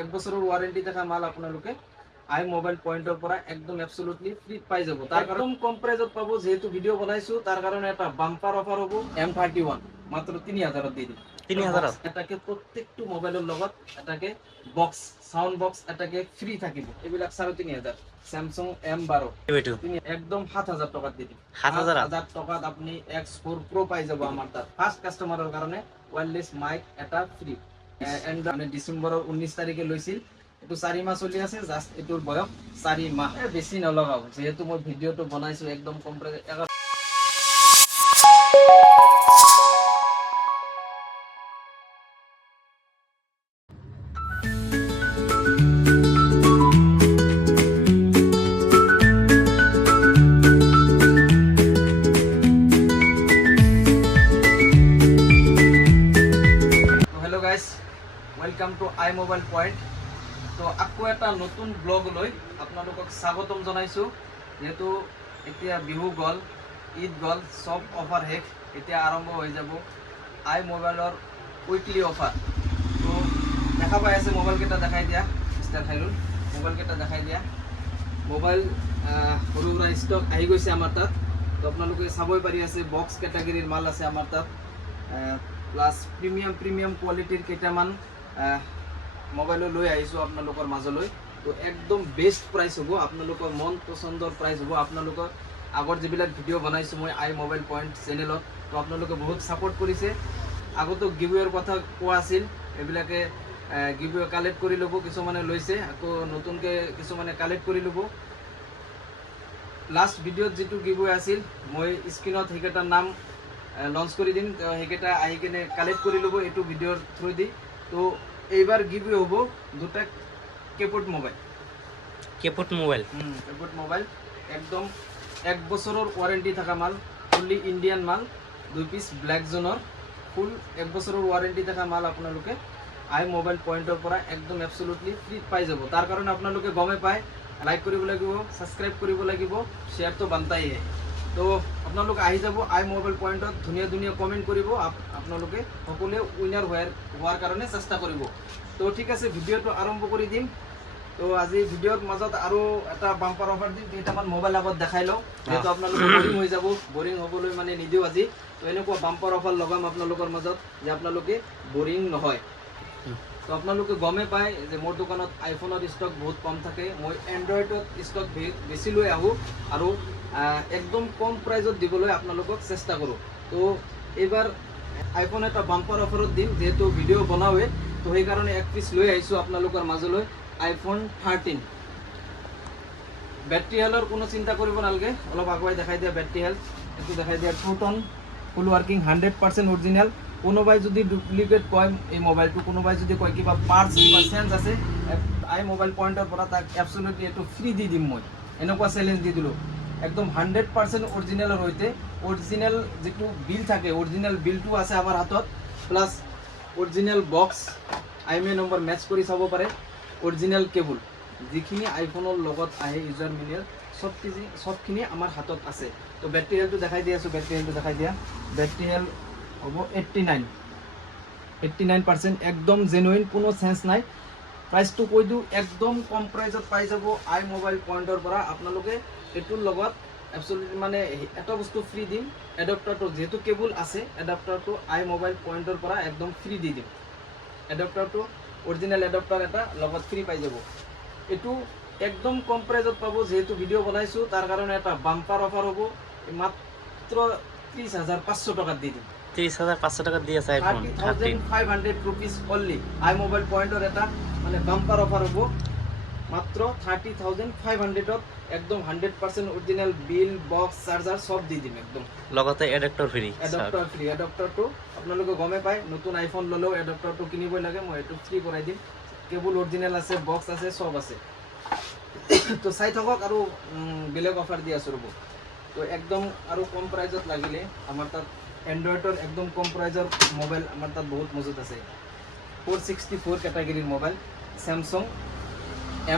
এক বছৰৰ ওয়াৰেন্টি থাকা মাল আপোনালোকে আই মোবাইল পয়েন্টৰ পৰা একদম এবসলিউটলি ফ্ৰি পাই যাব। তাৰ একদম কম প্ৰাইজত পাব, যেহেতু ভিডিও বনাইছো তাৰ কাৰণে এটা বাম্পাৰ অফাৰ হ'ব। M31 মাত্ৰ 3000 দি দিম। 3000 এটাকে প্ৰত্যেকটো মোবাইলৰ লগত এটাকে বক্স সাউন্ড বক্স এটাকে ফ্রি থাকিব। এইবিলাক 3500 স্যামসাং M12 তুমি একদম 7000 টাকা দি দিম। 7000 টাকাত আপনি X4 Pro পাই যাব আমাৰ তাত। ফাৰ্স্ট কাস্টমাৰৰ কাৰণে ওয়্যাৰলেস মাইক এটা ফ্ৰি। এন্ড মানে ডিসেম্বৰৰ 19 তাৰিখে লৈছিল। এটো 4 মাহ চলি আছে, জাস্ট এটোৰ বয়স 4 মাহ। বেছি নলগাও, যেহেতু মই ভিডিওটো বনাইছো একদম কম প্ৰাইজত। Hello guys, welcome to I mobile point. तो আকৌ এটা নতুন ব্লগ লৈ আপোনালোকক স্বাগতম জনাইছো। যেহেতু এতিয়া বিহু গল, ঈদ গল, সব অফার শেষ, এতিয়া আৰম্ভ হৈ যাব আই মোবাইলৰ উইকলি অফাৰ। তো দেখা পাই আছে মোবাইল কেইটা দেখাই দিয়া মিস্টাৰ খাইৰুল, মোবাইল কেইটা দেখাই দিয়া। মোবাইল সৰু সুৰা ষ্টক আহি গৈছে আমাৰ তাত। তো আপোনালোকে চাবই পাৰি আছে বক্স ক্যাটাগৰিৰ মাল আছে আমাৰ তাত, প্লাস প্ৰিমিয়াম কোয়ালিটিৰ কেইটামান মোবাইল লৈ আহিছো আপোনালোকৰ মাজলৈ। তো একদম বেস্ট প্ৰাইস হ'ব, আপোনালোকৰ মন পছন্দৰ প্ৰাইস হ'ব। আপোনালোকৰ আগৰ যিবিলাক ভিডিও বনাইছো মই আই মোবাইল পয়েন্ট চেনেলত, তো আপোনালোকে বহুত সাপোর্ট কৰিছে। আগতো গিভৱেৰ কথা কোৱা আছিল, এইবিলাকে গিভৱে কালেক্ট কৰি ল'ব, কিছুমানে লৈছে, আকৌ নতুনকৈ কিছুমানে কালেক্ট কৰি ল'ব। লাষ্ট ভিডিওত যেটো গিভৱে আছিল মই স্ক্ৰিনত সেইকেইটাৰ নাম লঞ্চ কৰি দিম, সেইকেইটা আহি কিনে কালেক্ট কৰি ল'ব এইটো ভিডিওৰ থ্ৰু দি। তো এইবাৰ গিভৱে হ'ব দুটা কেপট মোবাইল। কেপট মোবাইল একদম এক বছৰৰ ওয়াৰেন্টি থাকা মাল, ফুলি ইন্ডিয়ান মাল, 2 পিস ব্ল্যাক জোনৰ ফুল এক বছৰৰ ওয়াৰেন্টি থাকা মাল আপোনালোকে আই মোবাইল পয়েন্টৰ পৰা একদম এবসলিউটলি ফ্ৰি পাই যাব। তাৰ কাৰণে আপোনালোকে গমে পায় লাইক কৰিব লাগিব, সাবস্ক্ৰাইব কৰিব লাগিব, শেয়ার তো বানতাই হে। তো আপোনালোকে আহি যাব আই মোবাইল পয়েন্টত, ধুনীয়া কমেন্ট কৰিব, আপোনালোকে সকলোৱে উইনাৰ হোৱাৰ কাৰণে চেষ্টা কৰিব। তো ঠিক আছে, ভিডিওটো আৰম্ভ কৰি দিম। তো আজি ভিডিওৰ মাজত আৰু এটা বাম্পাৰ অফাৰ দিম, কেইটামান মোবাইল আগত দেখাই লওঁ, যেহেতু আপোনালোকে বৰিং হৈ যাব, বৰিং হ'বলৈ মানে নিদিওঁ আজি। তো এনেকুৱা বাম্পাৰ অফাৰ লগাম আপোনালোকৰ মাজত যে আপোনালোকে বৰিং নহয়। তো আপোনালোকে গমে পায় যে মোৰ দোকানত আইফোনৰ ষ্টক বহুত কম থাকে, মই এন্ড্ৰইডত ষ্টক বেছি লৈ আহোঁ আৰু একদম কম প্ৰাইজত দিবলৈ আপোনালোকক চেষ্টা কৰোঁ। তো এইবাৰ আইফোন এটা বাম্পাৰ অফাৰত দিম, যেহেতু ভিডিও বনাওৱে, তো সেইকাৰণে এক পিস লৈ আহিছোঁ আপোনালোকৰ মাজলৈ আইফোন 13। বেটাৰি হেলৰ কোনো চিন্তা কৰিব নালাগে, অলপ আগুৱাই দেখাই দিয়া বেটারি হেল, এইটো দেখাই দিয়া 2 টন ফুল ওয়ার্কিং 100% অরিজিনাল। কোনোবাই যদি ডুপ্লিকেট কয় এই মোবাইলটো, কোনোবাই যদি কয় কিবা পার্টস কিবা চেঞ্জ আছে, আই মোবাইল পয়েন্টৰ পৰা তাক এবসলিউটলি এইটো ফ্ৰি দি দিম। মই এনেকুৱা চ্যালেঞ্জ দি দিলোঁ, একদম 100% অৰিজিনালৰ সৈতে। অৰিজিনাল যেটো বিল থাকে, অৰিজিনাল বিলটো আছে আমাৰ হাতত, plus original box IMEI number match কৰি চাব পাৰে, অৰিজিনাল কেবল যিখিনি আইফোনৰ লগত আহে ইউজাৰ মেনুৱেল সবখিনি আমাৰ হাতত আছে। তো বেটারি হেলটো দেখাই দি আছোঁ, বেটারি হেলটো দেখাই দিয়া। বেটারি হেল হ'ব 89% একদম জেনুইন, কোনো চেঞ্জ নাই। প্ৰাইচটো কৈ দিওঁ, একদম কম প্ৰাইজত পাই যাব আই মোবাইল পয়েন্টৰ পৰা। আপোনালোকে এইটোৰ লগত এবসলিউটলি মানে এটা বস্তু ফ্ৰি দিম, এডাপ্টাৰটো যেহেতু কেবল আছে, এডাপ্টাৰটো আই মোবাইল পয়েন্টৰ পৰা একদম ফ্ৰি দি দিম। এডাপ্টাৰটো অৰিজিনাল এডাপ্টাৰ এটা লগত ফ্ৰি পাই যাব। এইটো একদম কম প্ৰাইজত পাব, যেহেতু ভিডিও বনাইছো তাৰ কাৰণে এটা বাম্পাৰ অফাৰ হ'ব। মাত্ৰ 30,500 টাকাত দি দিম। 30,500 টাকা দিয়ে আছে আইফোন 30,500 রুপিস অনলি। আই মোবাইল পয়েন্টৰ এটা মানে বাম্পাৰ অফাৰ হ'ব, মাত্ৰ 30,500ত একদম 100% অরিজিনাল বিল বক্স চার্জার সব দি দিম একদম, লগতে এডাপ্টার ফ্রি। এডাপ্টারটো আপোনালোকে গমে পায়, নতুন আইফোন ল'লেও এডাপ্টারটো কিনিবই লাগে, মই এইটো ফ্রি কৰাই দিম। কেবল অৰিজিনাল আছে, বক্স আছে, সব আছে। তো চাই থাকক আৰু বেলেগ অফাৰ দি আছোঁ ৰ'ব। তো একদম আৰু কম প্ৰাইজত লাগিলে আমাৰ তাত এন্ড্ৰইডৰ একদম কম প্ৰাইজৰ মোবাইল আমাৰ তাত বহুত মজুত আছে। 464 ক্যাটাগৰিৰ মোবাইল স্যামসাং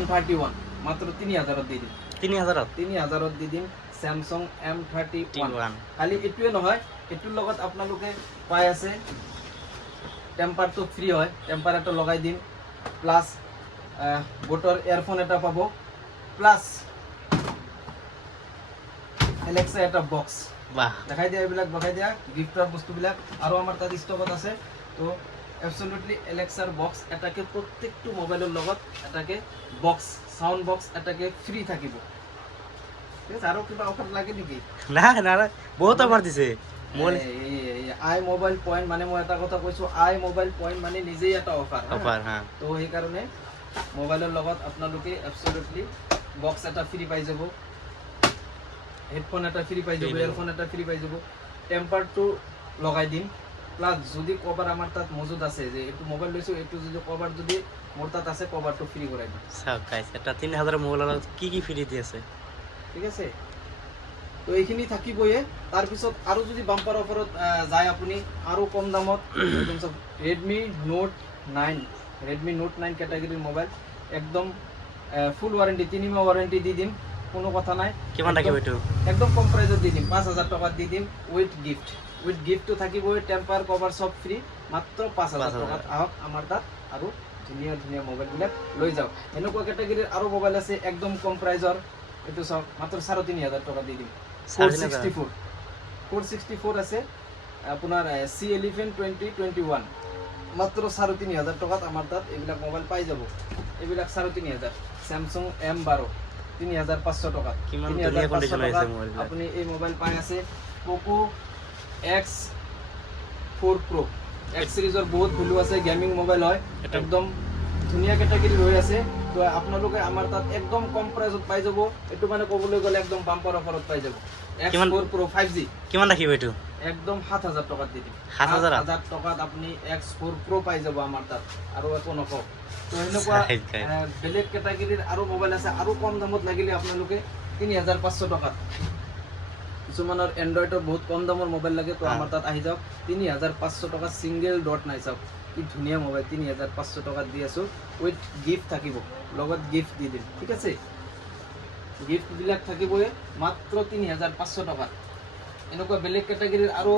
M31 মাত্ৰ 3000 দি দিম। 3000 দি দিম স্যামসাং M31। খালি এটোৱে নহয়, এটোৰ লগত আপোনালোকে পাই আছে টেম্পাৰটো ফ্ৰি হয়, টেম্পাৰ এটা লগাই দিম, প্লাস বোটৰ ইয়াৰফোন এটা পাব প্লাছ এলেক্সা এটা বক্স বাহ দেখাই দিয়া এইবিলাক দেখাই দিয়া গিফ্টৰ বস্তুবিলাক আৰু আমাৰ তাত ষ্টকত আছে তো এবসলিউটলি এলেক্সাৰ বক্স এটাকে প্ৰত্যেকটো মোবাইলৰ লগত এটাকে বক্স সাউন্ড বক্স এটাকে ফ্ৰী থাকিব ঠিক আছে আৰু কিবা অফাৰ লাগে নেকি না না না, বহুত অফার দিছে মোবাইল আই মোবাইল পইণ্ট মানে মই এটা কথা কৈছো আই মোবাইল পইণ্ট মানে নিজেই এটা অফাৰ অফাৰ হ্যাঁ তো সেইকাৰণে মোবাইলৰ লগত আপোনালোকে এবসলিউটলি বক্স এটা ফ্ৰী পাই যাব হেডফোন এটা ফ্ৰী পাই যাব ইয়াৰফোন এটা ফ্ৰী পাই যাব টেম্পাৰটো লগাই দিম প্লাস যদি কভার আমার তাত মজুদ আছে যে একটু মোবাইল লৈছো একটু যদি কভার যদি মোর তাত আছে কভারটো ফ্রি করাই দিম সব গাইস এটা 3000 মোবাইল কি ফ্রি দিয়েছে ঠিক আছে তো এইখিনি থাকিবয়ে তার পিছত আৰু যদি বাম্পাৰ অফাৰত যায় আপুনি আৰু কম দামত একদম সব Redmi Note 9 Redmi Note 9 ক্যাটাগরির মোবাইল একদম ফুল ওয়ারেন্টি 3 মাহ ওয়ারেন্টি দি দিম কোনো কথা নাই কিমান থাকিব এটো একদম কম প্রাইসত দি দিম 5000 টাকা দি দিম উইথ গিফট তো থাকিবই টেম্পার কভার সব ফ্রি মাত্র 5000 টাকা আহক আমার তাত আৰু ধুনিয়া ধুনিয়া মোবাইল বিলাক লৈ যাও এনেকুৱা ক্যাটাগৰিৰ আৰু মোবাইল আছে একদম কম প্ৰাইসৰ এটো সব মাত্ৰ 3500 টাকা দি দিম 464 আছে আপোনাৰ C11 2021 মাত্র 3500 টাকাত আমার তাত এইবিলাক মোবাইল পাই যাব এইবিলাক 3500 Samsung M12 3500 টাকা কিমান ধুনিয়া কন্ডিশন আছে মোবাইল আপুনি এই মোবাইল পাই আছে Poco X4 Pro X সিৰিজৰ বহুত ভ্যালু আছে গেমিং মোবাইল হয় একদম ধুনিয়া ক্যাটাগৰি হৈ আছে তো আপোনালোকে আমাৰ তাত একদম কম প্ৰাইসত পাই যাব এটো মানে ক'বলৈ গ'লে একদম বাম্পাৰ অফাৰত পাই যাব X4 Pro 5G কিমান ৰাখিব এটো একদম 7000 টাকাত দি দিম 7000 টাকাত আপুনি X4 Pro পাই যাব আমাৰ তাত আৰু একো নকও তো এনেকুৱা বেলেগ ক্যাটাগৰিৰ আৰু মোবাইল আছে আৰু কম দামত লাগিলে আপোনালোকে 3500 টাকাত কিছুমানৰ এন্ড্ৰইডৰ বহুত কম দামৰ মোবাইল লাগে তো আমাৰ তাত আহি যাওক 3500 টাকা সিঙ্গেল ডট নাই চাওক কি ধুনিয়া মোবাইল 3500 টাকা দি আছো উইথ গিফট থাকিব লগত গিফট দি দিম ঠিক আছে গিফট বিলাক থাকিবই মাত্ৰ 3500 টাকা এনেকুৱা বেলেগ ক্যাটাগৰিৰ আৰু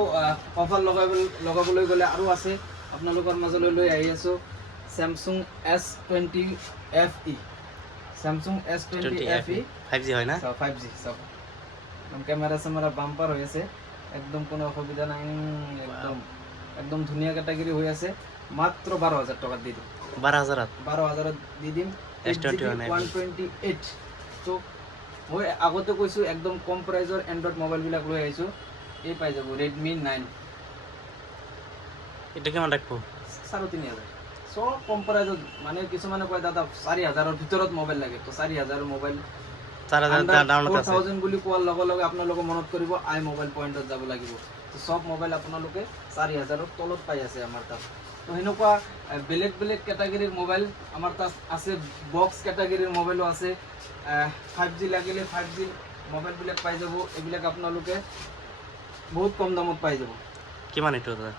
অফাৰ লগাবলৈ গলে আৰু আছে আপোনালোকৰ মাজলৈ লৈ আহি আছো Samsung S20 FE Samsung S20 FE 5G হয় না 5G সব ক্যামেরা সামরা বাম্পার হয়েছে একদম কোনো অসুবিধা নাই একদম ধুনিয়া ক্যাটাগরি হয়ে আছে মাত্র 12000 টাকা দি দিম 12000 দি দিম S21 128 তো মই আগতে কৈছো একদম কম প্ৰাইসৰ এন্ড্ৰইড মোবাইল বিলাক লৈ আইছো এই পাই যাব Redmi 9 এটা কেমন রাখবো 3500 সব কম প্রাইসত মানে কিছুমানে কয় দাদা 4000 এর ভিতৰত মোবাইল লাগে তো 4000 এৰ মোবাইল 4000 ডাউনলোড আছে 4000 বুলি কোৱাৰ লগে লগে আপোনালোকে মনত কৰিব আই মোবাইল পইণ্টত যাব লাগিব তো সব মোবাইল আপোনালোকে 4000 ৰ তলত পাই আছে আমাৰ তাত তো হেনেকুৱা বেলেগ বেলেগ ক্যাটাগৰিৰ মোবাইল আমাৰ তাত আছে বক্স ক্যাটাগৰিৰ মোবাইলো আছে 5G লাগিলে 5G মোবাইল বিলাক পাই যাব এইবিলাক আপোনালোকে বহুত কম দামত পাই যাব কিমান এটো দাদা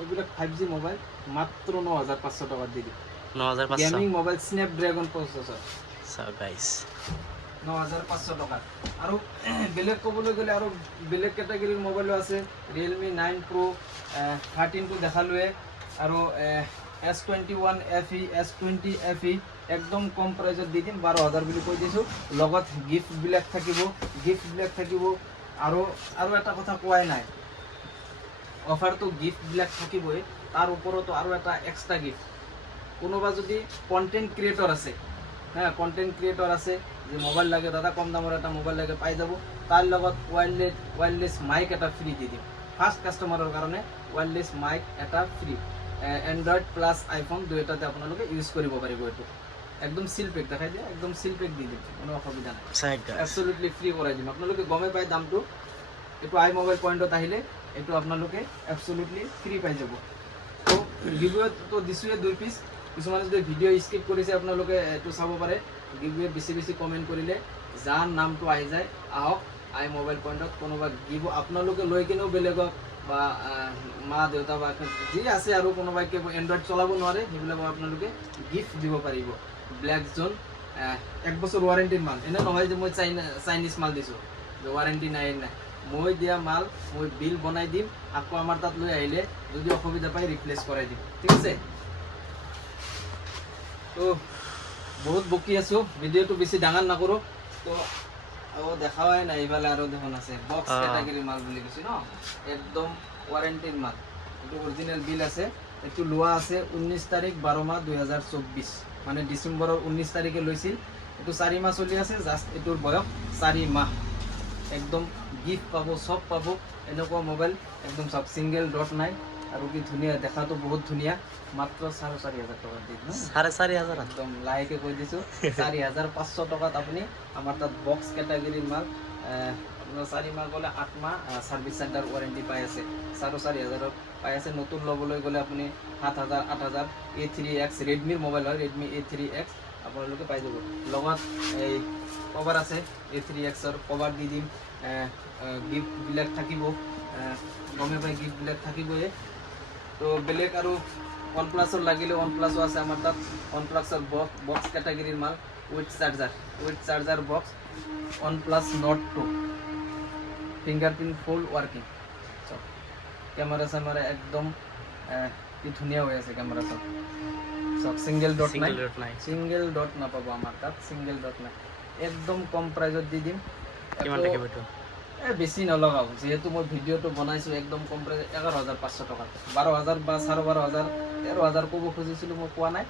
এইবিলাক 5G মোবাইল মাত্ৰ 9500 টাকা দি দিম 9500 গেমিং মোবাইল স্ন্যাপড্ৰাগন প্ৰসেসৰ সো গাইস 9500 টাকা আৰু বেলেগ ক'বলৈ গ'লে আৰু বেলেগ ক্যাটাগৰিৰ মোবাইলো আছে Realme 9 Pro 13 টো দেখালোৱে আৰু S21 FE S20 FE একদম কম প্ৰাইসত দি দিম 12000 বুলি কৈ দিছো লগত গিফট বিলাক থাকিব আৰু এটা কথা কোৱাই নাই অফাৰ তো গিফট বিলাক থাকিবই তাৰ ওপৰতো আৰু এটা এক্সট্ৰা গিফট কোনোবা যদি কন্টেন্ট ক্ৰিয়েটৰ আছে হ্যাঁ কন্টেন্ট ক্ৰিয়েটৰ আছে যে মোবাইল লাগে দাদা কম দামৰ এটা মোবাইল লাগে পাই যাব তাৰ লগত ওয়্যাৰলেস মাইক এটা ফ্ৰি দি দিম ফাৰ্স্ট কাস্টমাৰৰ কাৰণে ওয়্যাৰলেস মাইক এটা ফ্ৰি এন্ড্ৰয়েড প্লাস আইফোন দুইটাতে আপোনালোকে ইউজ কৰিব পাৰিব এটো একদম সিল পেক দেখাই দিয়া একদম সিল পেক দি দিম কোনো অসুবিধা নাই অ্যাবসলিউটলি ফ্রি কৰাই দিম আপোনালোকে গমে পাই দামটো এটো আই মোবাইল পয়েন্টত আহিলে এটো আপোনালোকে অ্যাবসলিউটলি ফ্রি পাই যাব তো ভিডিও তো দিছোয়ে 2 পিস কিছুমানে যদি ভিডিও স্কিপ কৰিছে আপোনালোকে এটো চাব পাৰে গিভৱে বেছি কমেন্ট কৰিলে যাৰ নামটো আহি যায় আহক আই মোবাইল পয়েন্টত কোনোবা গিভ আপোনালোকে লৈ কিনেও বেলেগক বা মা দেউতা বা যি আছে আৰু কোনোবাই কে এন্ড্ৰইড চলাব নোৱাৰে সেইবিলাক আপোনালোকে গিফট দিব পাৰিব ব্ল্যাক জোন 1 বছৰ ওয়াৰেন্টিৰ মাল এনে নহয় যে মই চাইনিজ মাল দিছো যে ওয়াৰেন্টি নাই মই দিয়া মাল মই বিল বনাই দিম আকৌ আমাৰ তাত লৈ আহিলে যদি অসুবিধা পাই ৰিপ্লেস কৰাই দিম ঠিক আছে তো বহুত বকি আছো ভিডিওটো বেছি ডাঙৰ নকৰো তো দেখাৱাই নাই এইফালে আৰু দেখোন আছে বক্স কেটাগৰী মাল বুলি কৈছে ন একদম ওয়াৰেন্টিৰ মাল এটো অৰিজিনাল বিল আছে এটো লোৱা আছে 19 তাৰিখ 12 মাহ 2024 মানে ডিসেম্বৰৰ 19 তাৰিখে লৈছিল এটো 4 মাহ চলি আছে জাস্ট এটোৰ বয়স 4 মাহ একদম গিফট পাব সব পাব এনেকুৱা মোবাইল একদম সব সিঙ্গেল ডট নাই আৰু কি ধুনিয়া দেখাটো বহুত ধুনিয়া মাত্ৰ 4,500 টকা দি ন 4,500 একদম লাইকে কৈ দিছো 4,500 টকাত আপুনি আমাৰ তাত বক্স ক্যাটাগৰীৰ মাল আপোনাৰ 4 মাহ গলে 8 মাহ সার্ভিস সেন্টার ওয়ারেন্টি পাই আছে 4,500 পাই আছে নতুন লবলৈ গলে আপুনি 7,000 8,000 A3X Redmi মোবাইল হয় Redmi A3X আপোনালোকে পাই যাব লগত এই কভার আছে A3X ৰ কভার দি দিম গিফট বিলাক থাকিব গমে পাই গিফট বিলাক থাকিবয়ে তো বেলেগ আৰু OnePlus ৰ লাগিলে OnePlus আছে আমাৰ তাত OnePlus ৰ বক্স ক্যাটাগৰীৰ মাল with charger box OnePlus Nord 2 fingerprint full working camera সামারা একদম কি ধুনিয়া হৈ আছে ক্যামেরা সব সিঙ্গেল ডট নাই সিঙ্গেল ডট না পাবো আমার তাত সিঙ্গেল ডট নাই একদম কম প্রাইজত দি দিম কিমান থাকিব এটো বেছি নলগাও যেহেতু মই ভিডিওটো বনাইছো একদম কম প্রাইজ 11,500 টাকা 12,000 বা 12,500 13,000 কব খুজিছিলো মই কোৱা নাই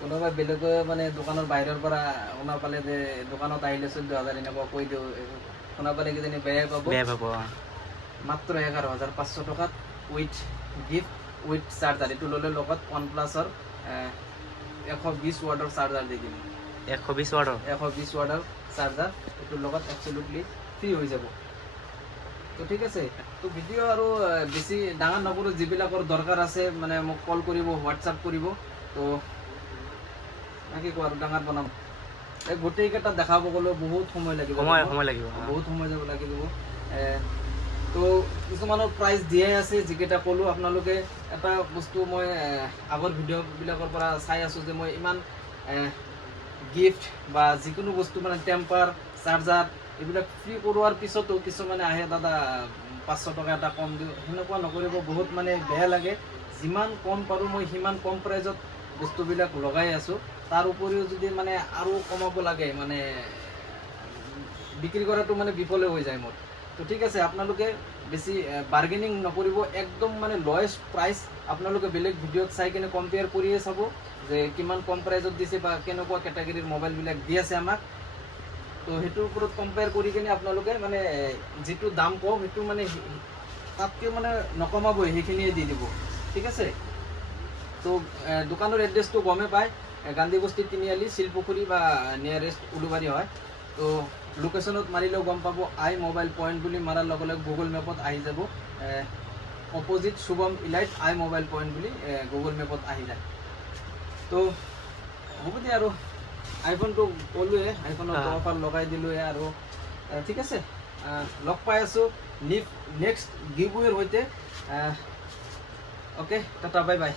কোনোবা বেলেগ মানে দোকানৰ বাহিৰৰ পৰা শুনা পালে যে দোকানত আহিলে 14,000 এনেকুৱা কৈ দিও শুনা পালে কিজানি বেয়া পাব মাত্ৰ 11,500 টকাত উইথ গিফট উইথ চাৰ্জাৰ এটো ললে লগত OnePlus ৰ 120 ওয়াটৰ চাৰ্জাৰ দি দিম 120 ওয়াটৰ 120 ওয়াটৰ চাৰ্জাৰ এটো লগত এবসলিউটলি ফ্ৰী হৈ যাব তো ঠিক আছে তো ভিডিও আৰু বেছি ডাঙৰ নকৰো যিবিলাকৰ দৰকাৰ আছে মানে মোক কল কৰিব হোৱাটসঅ্যাপ কৰিব তো নাকি কোৱা ডাঙৰ বনাম এই গোটেই কেটা দেখাব গলে বহুত সময় লাগিব বহুত সময় যাব লাগিব তো কিছুমানৰ প্ৰাইস দিয়ে আছে যিকেটা কলো আপোনালোকে এটা বস্তু মই আগৰ ভিডিও বিলাকৰ পৰা চাই আছো যে মই ইমান গিফট বা যিকোনো বস্তু মানে টেম্পাৰ চাৰ্জাৰ এইবিলাক ফ্ৰী কৰোৱাৰ পিছতো কিছুমানে আহে দাদা 500 টকা এটা কম দিও হেনেকুৱা নকৰিব বহুত মানে বেয়া লাগে যিমান কম পাৰো মই হিমান কম প্ৰাইজত বস্তুবিলাক লগাই আছো তাৰ উপৰিও যদি মানে আৰু কমাব লাগে মানে বিক্ৰি কৰাটো মানে বিফলে হৈ যায় মোৰ তো ঠিক আছে আপোনালোকে বেছি বাৰ্গেনিং নকৰিব একদম মানে লোয়েষ্ট প্ৰাইস আপোনালোকে বেলেগ ভিডিওত চাই কিনে কম্পেয়াৰ কৰিয়ে চাব যে কিমান কম প্ৰাইজত দিছে বা কেনেকুৱা ক্যাটাগৰীৰ মোবাইল বিলাক দি আছে আমাক তো হেতুৰ ওপৰত কম্পেয়াৰ কৰি কিনে আপোনালোকে মানে যেটো দাম কম হেতু মানে তাতকে মানে নকমাবই হেখিনিয়ে দি দিব ঠিক আছে তো দোকানৰ এড্ৰেছটো গমে পায় গান্ধী বস্তি তিনিআলি শিলপুখুৰী বা নিয়াৰেস্ট উলুবাৰী হয় তো লোকেশনত মাৰিলেও গম পাব আই মোবাইল পয়েন্ট বুলি মাৰাৰ লগে লগে গুগল মেপত আহি যাব অপোজিট শুভম ইলাইট আই মোবাইল পয়েন্ট বুলি গুগল মেপত আহি যায় তো হ'ব দিয়া আৰু আইফোনটো কলোৱে আইফোনৰ অফাৰ লগাই দিলোৱে আৰু ঠিক আছে লগ পাই আছো নেক্সট গিভৱেৰ হৈতে ওকে টাটা বাই বাই